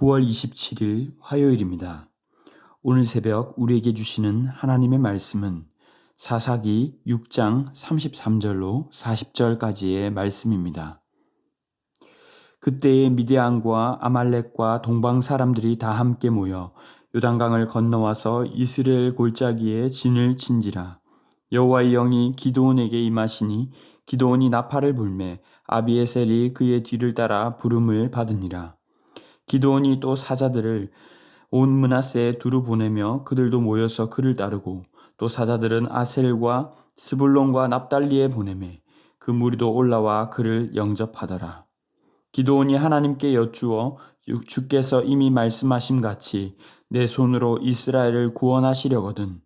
9월 27일 화요일입니다. 오늘 새벽 우리에게 주시는 하나님의 말씀은 사사기 6장 33절로 40절까지의 말씀입니다. 그때에 미디안과 아말렉과 동방 사람들이 다 함께 모여 요단강을 건너와서 이스라엘 골짜기에 진을 친지라. 여호와의 영이 기드온에게 임하시니 기드온이 나팔을 불매 아비에셀이 그의 뒤를 따라 부름을 받으니라. 기드온이 또 사자들을 온 므낫세에 두루 보내며 그들도 모여서 그를 따르고 또 사자들은 아셀과 스불론과 납달리에 보내매 그 무리도 올라와 그를 영접하더라. 기드온이 하나님께 여쭈어 주께서 이미 말씀하심 같이 내 손으로 이스라엘을 구원하시려거든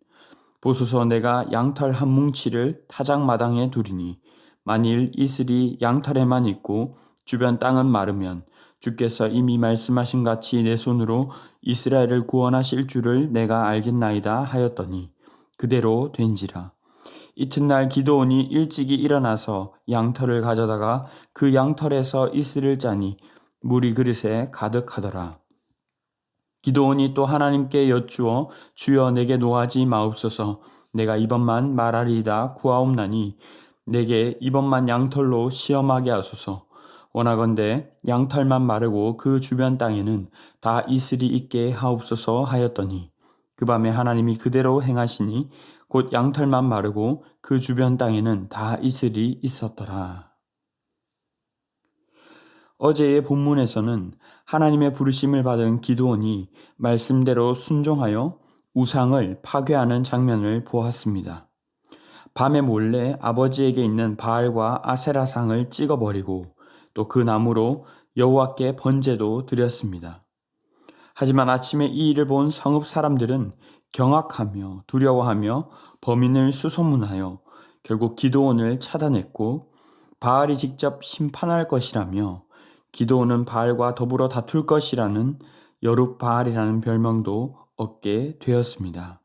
보소서 내가 양털 한 뭉치를 타작마당에 두리니 만일 이슬이 양털에만 있고 주변 땅은 마르면 주께서 이미 말씀하신 같이 내 손으로 이스라엘을 구원하실 줄을 내가 알겠나이다 하였더니 그대로 된지라. 이튿날 기드온이 일찍이 일어나서 양털을 가져다가 그 양털에서 이슬을 짜니 물이 그릇에 가득하더라. 기드온이 또 하나님께 여쭈어 주여 내게 노하지 마옵소서 내가 이번만 말하리이다 구하옵나니 내게 이번만 양털로 시험하게 하소서. 원하건대 양털만 마르고 그 주변 땅에는 다 이슬이 있게 하옵소서 하였더니 그 밤에 하나님이 그대로 행하시니 곧 양털만 마르고 그 주변 땅에는 다 이슬이 있었더라. 어제의 본문에서는 하나님의 부르심을 받은 기드온이 말씀대로 순종하여 우상을 파괴하는 장면을 보았습니다. 밤에 몰래 아버지에게 있는 바알과 아세라상을 찍어버리고 또 그 나무로 여호와께 번제도 드렸습니다. 하지만 아침에 이 일을 본 성읍 사람들은 경악하며 두려워하며 범인을 수소문하여 결국 기드온을 차단했고 바알이 직접 심판할 것이라며 기드온은 바알과 더불어 다툴 것이라는 여룻바알이라는 별명도 얻게 되었습니다.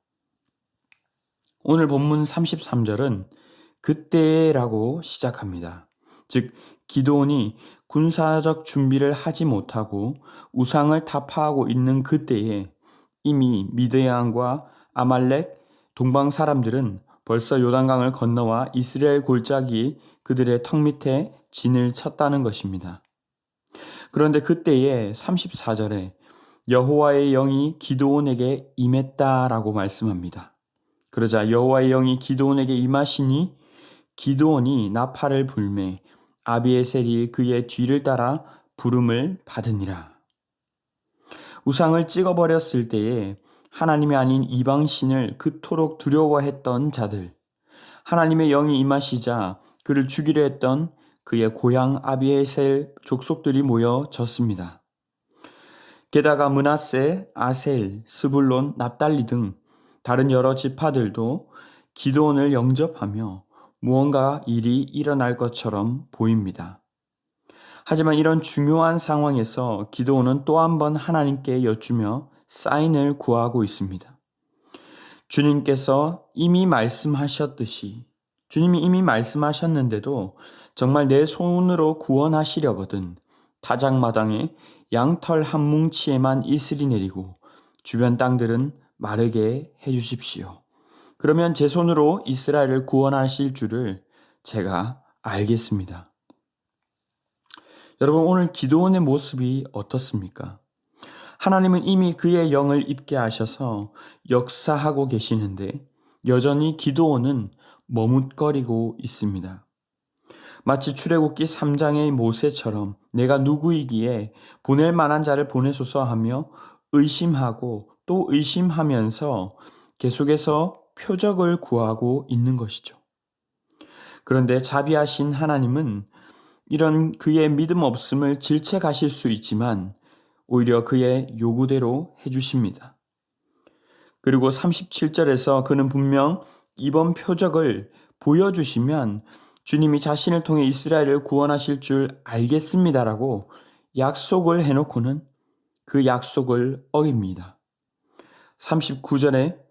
오늘 본문 33절은 그때라고 시작합니다. 즉 기드온이 군사적 준비를 하지 못하고 우상을 타파하고 있는 그때에 이미 미드안과 아말렉 동방 사람들은 벌써 요단강을 건너와 이스라엘 골짜기 그들의 턱 밑에 진을 쳤다는 것입니다. 그런데 그때에 34절에 여호와의 영이 기드온에게 임했다라고 말씀합니다. 그러자 여호와의 영이 기드온에게 임하시니 기드온이 나팔을 불매 아비에셀이 그의 뒤를 따라 부름을 받으니라. 우상을 찍어버렸을 때에 하나님이 아닌 이방신을 그토록 두려워했던 자들, 하나님의 영이 임하시자 그를 죽이려 했던 그의 고향 아비에셀 족속들이 모여졌습니다. 게다가 므낫세, 아셀, 스불론, 납달리 등 다른 여러 지파들도 기드온을 영접하며 무언가 일이 일어날 것처럼 보입니다. 하지만 이런 중요한 상황에서 기드온은 또 한 번 하나님께 여쭈며 사인을 구하고 있습니다. 주님께서 이미 말씀하셨듯이 주님이 이미 말씀하셨는데도 정말 내 손으로 구원하시려거든 타작마당에 양털 한 뭉치에만 이슬이 내리고 주변 땅들은 마르게 해주십시오. 그러면 제 손으로 이스라엘을 구원하실 줄을 제가 알겠습니다. 여러분 오늘 기드온의 모습이 어떻습니까? 하나님은 이미 그의 영을 입게 하셔서 역사하고 계시는데 여전히 기드온은 머뭇거리고 있습니다. 마치 출애굽기 3장의 모세처럼 내가 누구이기에 보낼 만한 자를 보내소서 하며 의심하고 또 의심하면서 계속해서 표적을 구하고 있는 것이죠. 그런데 자비하신 하나님은 이런 그의 믿음 없음을 질책하실 수 있지만 오히려 그의 요구대로 해주십니다. 그리고 37절에서 그는 분명 이번 표적을 보여주시면 주님이 자신을 통해 이스라엘을 구원하실 줄 알겠습니다라고 약속을 해놓고는 그 약속을 어깁니다. 39절에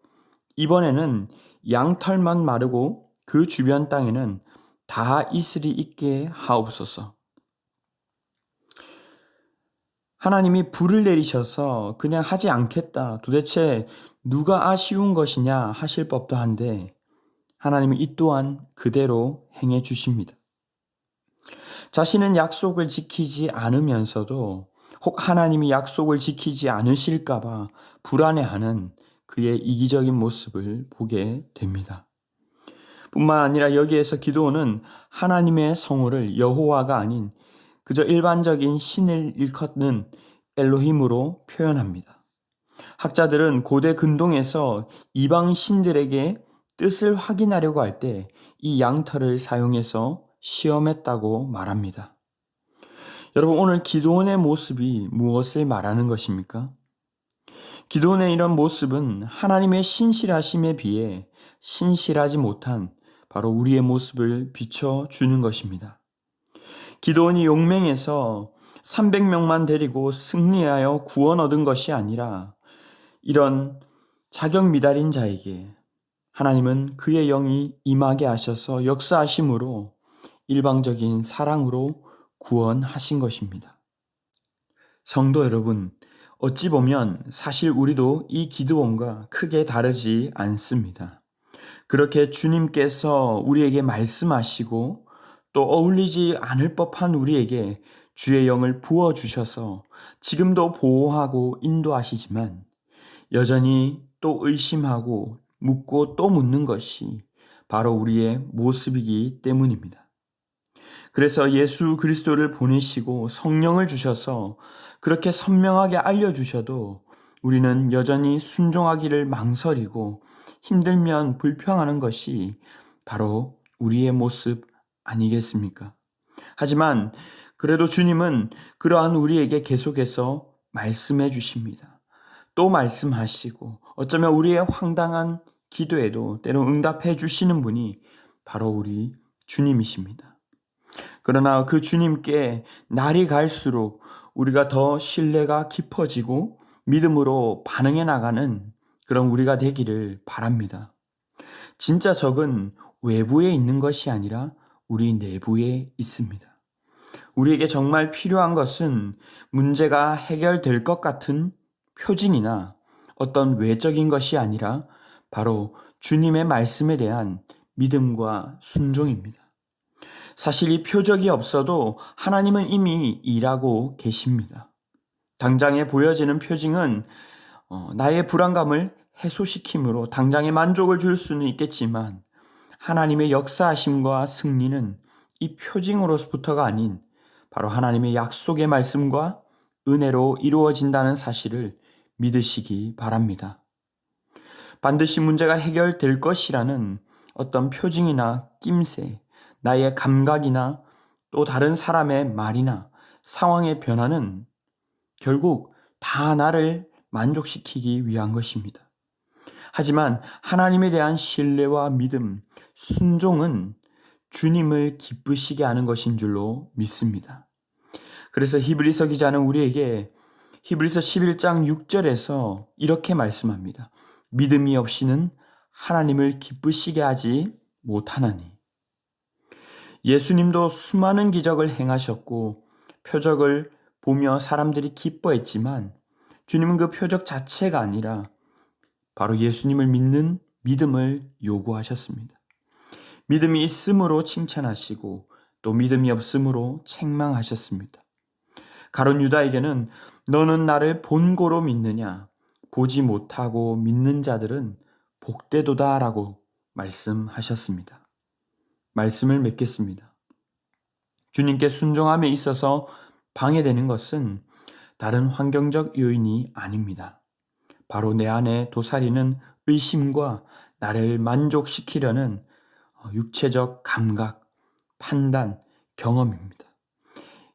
이번에는 양털만 마르고 그 주변 땅에는 다 이슬이 있게 하옵소서. 하나님이 불을 내리셔서 그냥 하지 않겠다. 도대체 누가 아쉬운 것이냐 하실 법도 한데 하나님은 이 또한 그대로 행해 주십니다. 자신은 약속을 지키지 않으면서도 혹 하나님이 약속을 지키지 않으실까봐 불안해하는 그의 이기적인 모습을 보게 됩니다. 뿐만 아니라 여기에서 기드온은 하나님의 성호를 여호와가 아닌 그저 일반적인 신을 일컫는 엘로힘으로 표현합니다. 학자들은 고대 근동에서 이방 신들에게 뜻을 확인하려고 할 때 이 양털을 사용해서 시험했다고 말합니다. 여러분, 오늘 기드온의 모습이 무엇을 말하는 것입니까? 기드온의 이런 모습은 하나님의 신실하심에 비해 신실하지 못한 바로 우리의 모습을 비춰주는 것입니다. 기드온이 용맹에서 300명만 데리고 승리하여 구원 얻은 것이 아니라 이런 자격 미달인 자에게 하나님은 그의 영이 임하게 하셔서 역사하심으로 일방적인 사랑으로 구원하신 것입니다. 성도 여러분, 어찌 보면 사실 우리도 이 기드온과 크게 다르지 않습니다. 그렇게 주님께서 우리에게 말씀하시고 또 어울리지 않을 법한 우리에게 주의 영을 부어주셔서 지금도 보호하고 인도하시지만 여전히 또 의심하고 묻고 또 묻는 것이 바로 우리의 모습이기 때문입니다. 그래서 예수 그리스도를 보내시고 성령을 주셔서 그렇게 선명하게 알려주셔도 우리는 여전히 순종하기를 망설이고 힘들면 불평하는 것이 바로 우리의 모습 아니겠습니까? 하지만 그래도 주님은 그러한 우리에게 계속해서 말씀해 주십니다. 또 말씀하시고 어쩌면 우리의 황당한 기도에도 때로 응답해 주시는 분이 바로 우리 주님이십니다. 그러나 그 주님께 날이 갈수록 우리가 더 신뢰가 깊어지고 믿음으로 반응해 나가는 그런 우리가 되기를 바랍니다. 진짜 적은 외부에 있는 것이 아니라 우리 내부에 있습니다. 우리에게 정말 필요한 것은 문제가 해결될 것 같은 표징이나 어떤 외적인 것이 아니라 바로 주님의 말씀에 대한 믿음과 순종입니다. 사실 이 표적이 없어도 하나님은 이미 일하고 계십니다. 당장에 보여지는 표징은 나의 불안감을 해소시키므로 당장의 만족을 줄 수는 있겠지만 하나님의 역사하심과 승리는 이 표징으로부터가 아닌 바로 하나님의 약속의 말씀과 은혜로 이루어진다는 사실을 믿으시기 바랍니다. 반드시 문제가 해결될 것이라는 어떤 표징이나 낌새, 나의 감각이나 또 다른 사람의 말이나 상황의 변화는 결국 다 나를 만족시키기 위한 것입니다. 하지만 하나님에 대한 신뢰와 믿음, 순종은 주님을 기쁘시게 하는 것인 줄로 믿습니다. 그래서 히브리서 기자는 우리에게 히브리서 11장 6절에서 이렇게 말씀합니다. 믿음이 없이는 하나님을 기쁘시게 하지 못하나니. 예수님도 수많은 기적을 행하셨고 표적을 보며 사람들이 기뻐했지만 주님은 그 표적 자체가 아니라 바로 예수님을 믿는 믿음을 요구하셨습니다. 믿음이 있음으로 칭찬하시고 또 믿음이 없음으로 책망하셨습니다. 가룟 유다에게는 너는 나를 본고로 믿느냐? 보지 못하고 믿는 자들은 복되도다라고 말씀하셨습니다. 말씀을 맺겠습니다. 주님께 순종함에 있어서 방해되는 것은 다른 환경적 요인이 아닙니다. 바로 내 안에 도사리는 의심과 나를 만족시키려는 육체적 감각, 판단, 경험입니다.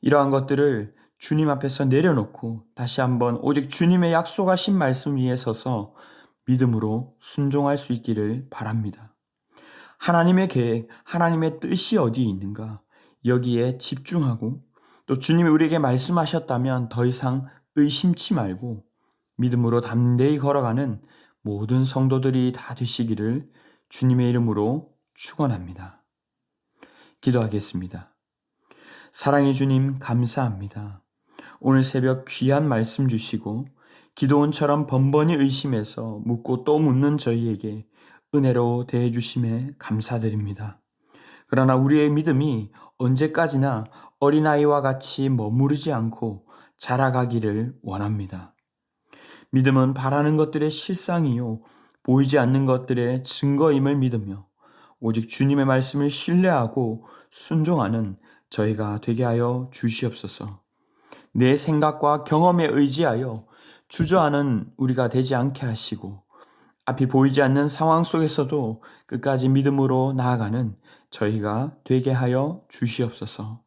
이러한 것들을 주님 앞에서 내려놓고 다시 한번 오직 주님의 약속하신 말씀 위에 서서 믿음으로 순종할 수 있기를 바랍니다. 하나님의 계획, 하나님의 뜻이 어디에 있는가? 여기에 집중하고 또 주님이 우리에게 말씀하셨다면 더 이상 의심치 말고 믿음으로 담대히 걸어가는 모든 성도들이 다 되시기를 주님의 이름으로 축원합니다. 기도하겠습니다. 사랑의 주님 감사합니다. 오늘 새벽 귀한 말씀 주시고 기도원처럼 번번이 의심해서 묻고 또 묻는 저희에게 은혜로 대해 주심에 감사드립니다. 그러나 우리의 믿음이 언제까지나 어린아이와 같이 머무르지 않고 자라가기를 원합니다. 믿음은 바라는 것들의 실상이요 보이지 않는 것들의 증거임을 믿으며 오직 주님의 말씀을 신뢰하고 순종하는 저희가 되게 하여 주시옵소서. 내 생각과 경험에 의지하여 주저하는 우리가 되지 않게 하시고 앞이 보이지 않는 상황 속에서도 끝까지 믿음으로 나아가는 저희가 되게 하여 주시옵소서.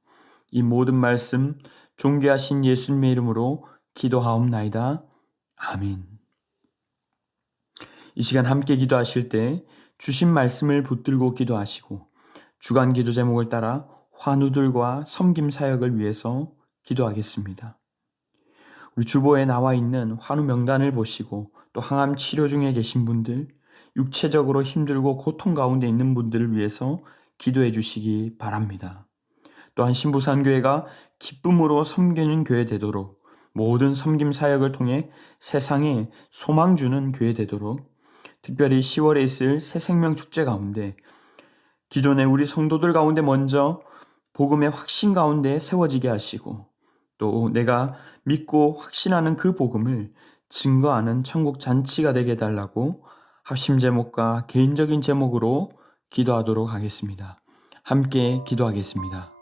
이 모든 말씀 존귀하신 예수님의 이름으로 기도하옵나이다. 아멘. 이 시간 함께 기도하실 때 주신 말씀을 붙들고 기도하시고 주간 기도 제목을 따라 환우들과 섬김 사역을 위해서 기도하겠습니다. 우리 주보에 나와 있는 환우 명단을 보시고 또 항암 치료 중에 계신 분들, 육체적으로 힘들고 고통 가운데 있는 분들을 위해서 기도해 주시기 바랍니다. 또한 신부산교회가 기쁨으로 섬기는 교회 되도록 모든 섬김 사역을 통해 세상에 소망 주는 교회 되도록 특별히 10월에 있을 새생명 축제 가운데 기존에 우리 성도들 가운데 먼저 복음의 확신 가운데 세워지게 하시고 또 내가 믿고 확신하는 그 복음을 증거하는 천국 잔치가 되게 해달라고 합심 제목과 개인적인 제목으로 기도하도록 하겠습니다. 함께 기도하겠습니다.